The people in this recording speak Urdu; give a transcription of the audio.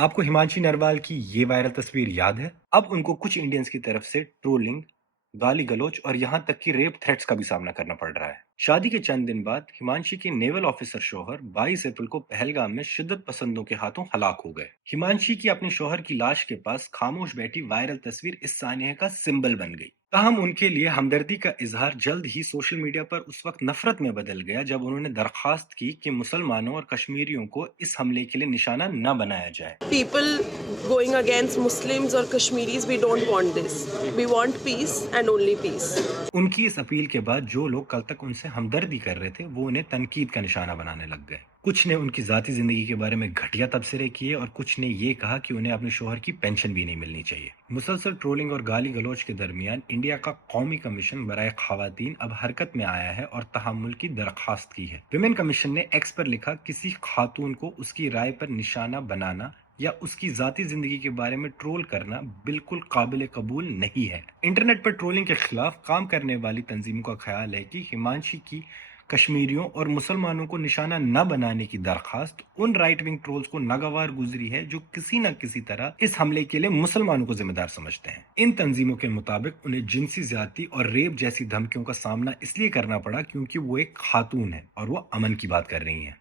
آپ کو ہمانشی نروال کی یہ وائرل تصویر یاد ہے؟ اب ان کو کچھ انڈینز کی طرف سے ٹرولنگ، گالی گلوچ اور یہاں تک کہ ریپ تھریٹس کا بھی سامنا کرنا پڑ رہا ہے۔ شادی کے چند دن بعد ہمانشی کے نیول آفیسر شوہر 22 اپریل کو پہلگام میں شدت پسندوں کے ہاتھوں ہلاک ہو گئے۔ ہمانشی کی اپنے شوہر کی لاش کے پاس خاموش بیٹھی وائرل تصویر اس سانحے کا سمبل بن گئی۔ تاہم ان کے لیے ہمدردی کا اظہار جلد ہی سوشل میڈیا پر اس وقت نفرت میں بدل گیا جب انہوں نے درخواست کی کہ مسلمانوں اور کشمیریوں کو اس حملے کے لیے نشانہ نہ بنایا جائے۔ People going against Muslims or Kashmiris, we don't want this. We want peace and only peace. ان کی اس اپیل کے بعد جو لوگ کل تک ان سے ہمدردی کر رہے تھے وہ انہیں تنقید کا نشانہ بنانے لگ گئے۔ کچھ نے ان کی ذاتی زندگی کے بارے میں گھٹیا تبصرے کیے اور کچھ نے یہ کہا کہ انہیں اپنے شوہر کی پینشن بھی نہیں ملنی چاہیے۔ مسلسل ٹرولنگ اور گالی گلوچ کے درمیان انڈیا کا قومی کمیشن برائے خواتین اب حرکت میں آیا ہے اور تحمل کی درخواست کی ہے۔ ویمن کمیشن نے ایکس پر لکھا، کسی خاتون کو اس کی رائے پر نشانہ بنانا یا اس کی ذاتی زندگی کے بارے میں ٹرول کرنا بالکل قابل قبول نہیں ہے۔ انٹرنیٹ پر ٹرولنگ کے خلاف کام کرنے والی تنظیموں کا خیال ہے کہ ہمانشی کی کشمیریوں اور مسلمانوں کو نشانہ نہ بنانے کی درخواست ان رائٹ ونگ ٹرولز کو ناگوار گزری ہے جو کسی نہ کسی طرح اس حملے کے لیے مسلمانوں کو ذمہ دار سمجھتے ہیں۔ ان تنظیموں کے مطابق انہیں جنسی زیادتی اور ریپ جیسی دھمکیوں کا سامنا اس لیے کرنا پڑا کیونکہ وہ ایک خاتون ہے اور وہ امن کی بات کر رہی ہیں۔